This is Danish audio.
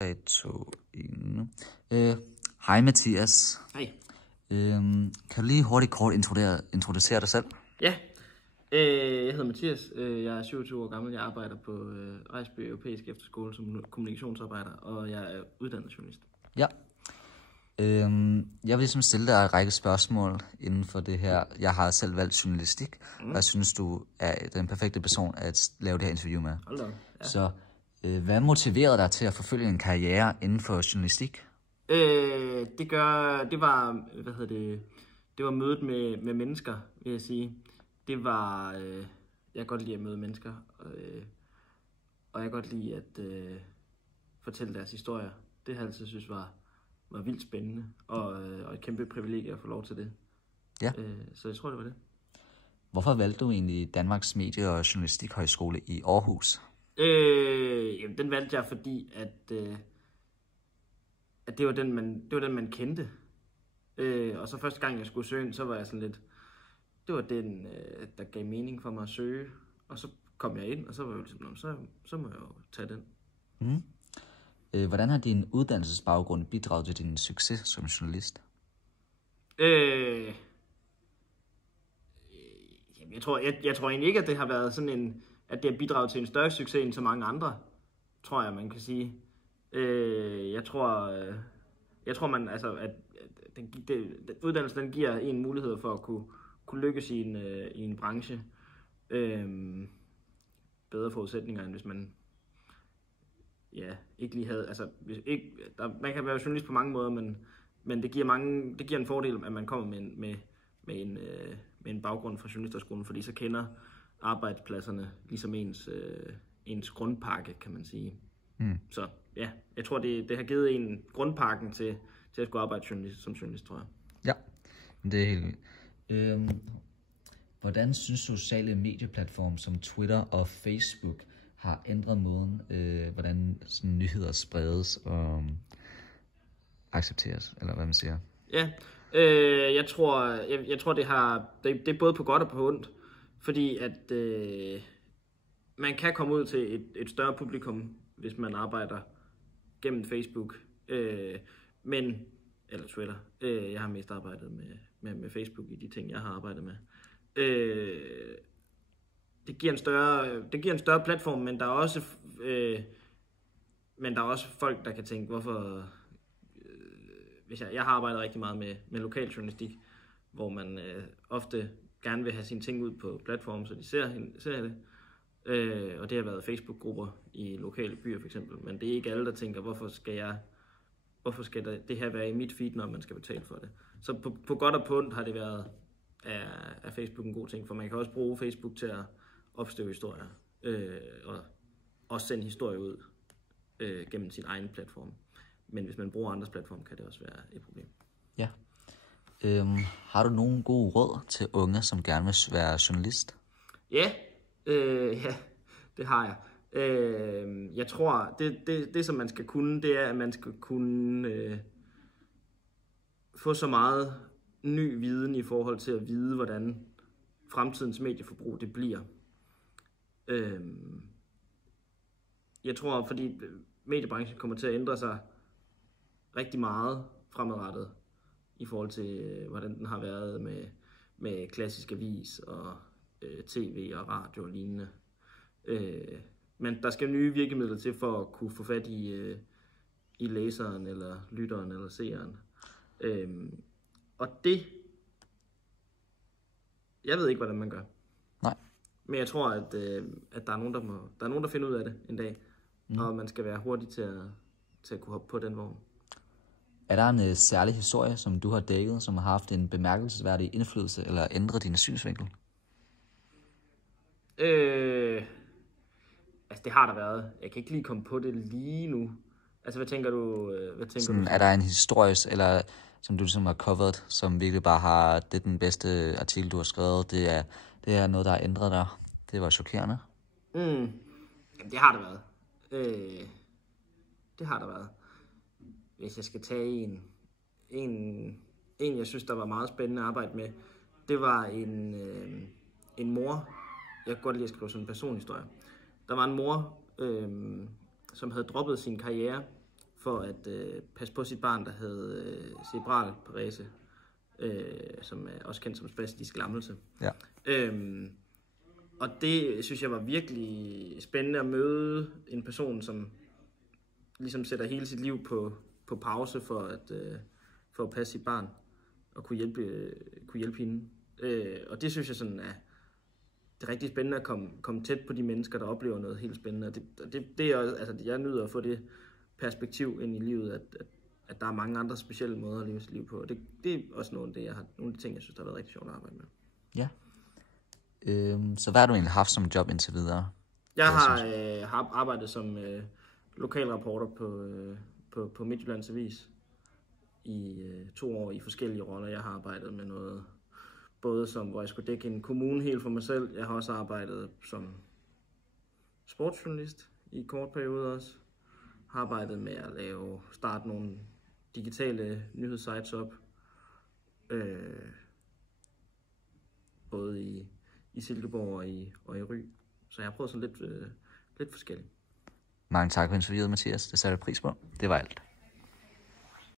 3, 2, 1. Hej Mathias. Hej. Kan du lige hurtigt kort introducere dig selv? Ja, jeg hedder Mathias. Jeg er 27 år gammel. Jeg arbejder på Rejsby Europæisk Efterskole som kommunikationsarbejder, og jeg er uddannet journalist. Ja. Jeg vil ligesom stille dig en række spørgsmål inden for det her. Jeg har selv valgt journalistik, og jeg synes, du er den perfekte person at lave det her interview med. Hold da. Ja. Så hvad motiverede dig til at forfølge en karriere inden for journalistik? Det var mødet med mennesker, vil jeg sige. Det var, jeg kan godt lide at møde mennesker, og jeg kan godt lide at fortælle deres historier. Det har jeg altid synes var vildt spændende, og et kæmpe privilegie at få lov til det. Ja. Så jeg tror, det var det. Hvorfor valgte du egentlig Danmarks Medie- og Journalistikhøjskole i Aarhus? Jamen, den valgte jeg, fordi at det var den, man kendte. Og så første gang, jeg skulle søge ind, så var jeg sådan lidt... Det var den, der gav mening for mig at søge. Og så kom jeg ind, og så var jeg ligesom, så må jeg jo tage den. Hvordan har din uddannelsesbaggrund bidraget til din succes som journalist? Jeg tror egentlig ikke, at det har været sådan at det har bidraget til en større succes end så mange andre, tror jeg, man kan sige. Jeg tror man, altså, at uddannelsen den giver en mulighed for at kunne lykkes i en branche. Bedre forudsætninger, end hvis man ikke lige havde, altså, man kan være journalist på mange måder, men det giver en fordel, at man kommer med en baggrund fra journalisterskolen, fordi så kender arbejdspladserne ligesom ens grundpakke, kan man sige. Så ja, jeg tror, det har givet en grundpakken til at skulle arbejde som journalist, tror jeg. Ja, det er helt vildt. Hvordan synes du, sociale medieplatforme som Twitter og Facebook har ændret måden, hvordan sådan nyheder spredes og accepteres, eller hvad man siger? Ja, jeg tror det er både på godt og på ondt, fordi at man kan komme ud til et større publikum, hvis man arbejder gennem Facebook, eller Twitter. Jeg har mest arbejdet med Facebook i de ting, jeg har arbejdet med. Det giver en større platform, men der er også folk, der kan tænke, hvorfor... Hvis jeg har arbejdet rigtig meget med lokal journalistik, hvor man ofte gerne vil have sine ting ud på platformen, så de ser det. Og det har været Facebook-grupper i lokale byer for eksempel, men det er ikke alle, der tænker, hvorfor skal det her være i mit feed, når man skal betale for det. Så på godt og på ondt har det været af Facebook en god ting, for man kan også bruge Facebook til at opstøve historier, og også sende historier ud gennem sin egen platform. Men hvis man bruger andres platform, kan det også være et problem. Ja. Har du nogle gode råd til unge, som gerne vil være journalist? Ja, det har jeg. Jeg tror, det som man skal kunne, det er, at man skal kunne få så meget ny viden i forhold til at vide, hvordan fremtidens medieforbrug det bliver. Jeg tror, fordi mediebranchen kommer til at ændre sig rigtig meget fremadrettet i forhold til, hvordan den har været med klassisk avis og tv og radio og lignende. Men der skal nye virkemidler til for at kunne få fat i læseren eller lytteren eller seeren. Og det... Jeg ved ikke, hvordan man gør. Nej. Men jeg tror, at der er nogen, der finder ud af det en dag. Og man skal være hurtig til at kunne hoppe på den vogn. Er der en særlig historie, som du har dækket, som har haft en bemærkelsesværdig indflydelse eller ændret din synsvinkel? Altså, det har der været. Jeg kan ikke lige komme på det lige nu. Altså, hvad tænker du? Er der en historie, eller som du ligesom har covered, som virkelig bare har, det er den bedste artikel, du har skrevet, det er noget, der har ændret dig? Det var chokerende. Jamen, det har der været. Det har der været. Hvis jeg skal tage en jeg synes, der var meget spændende at arbejde med, det var en mor. Jeg kan godt lide at skrive sådan en personhistorie. Der var en mor, som havde droppet sin karriere for at passe på sit barn, der havde cerebral parese, som er også kendt som spastisk lammelse. Ja. Og det synes jeg var virkelig spændende at møde en person, som ligesom sætter hele sit liv på pause for at passe sit barn og kunne hjælpe hende. Og det synes jeg sådan det er rigtig spændende at komme tæt på de mennesker, der oplever noget helt spændende. Og det er også, altså, jeg nyder at få det perspektiv ind i livet, at der er mange andre specielle måder at leve sit liv på. Og det er også nogle af de ting, jeg synes, der har været rigtig sjovt at arbejde med. Ja. Så hvad har du egentlig haft som job indtil videre? Jeg har arbejdet som lokalreporter på Midtjyllands Avis i 2 år i forskellige roller. Jeg har arbejdet med noget, både hvor jeg skulle dække en kommune helt for mig selv. Jeg har også arbejdet som sportsjournalist i kort periode også. Har arbejdet med at starte nogle digitale nyhedssites op. Både i Silkeborg og i Ry. Så jeg har prøvet sådan lidt forskelligt. Mange tak for interviewet, Mathias. Det sætter jeg pris på. Det var alt.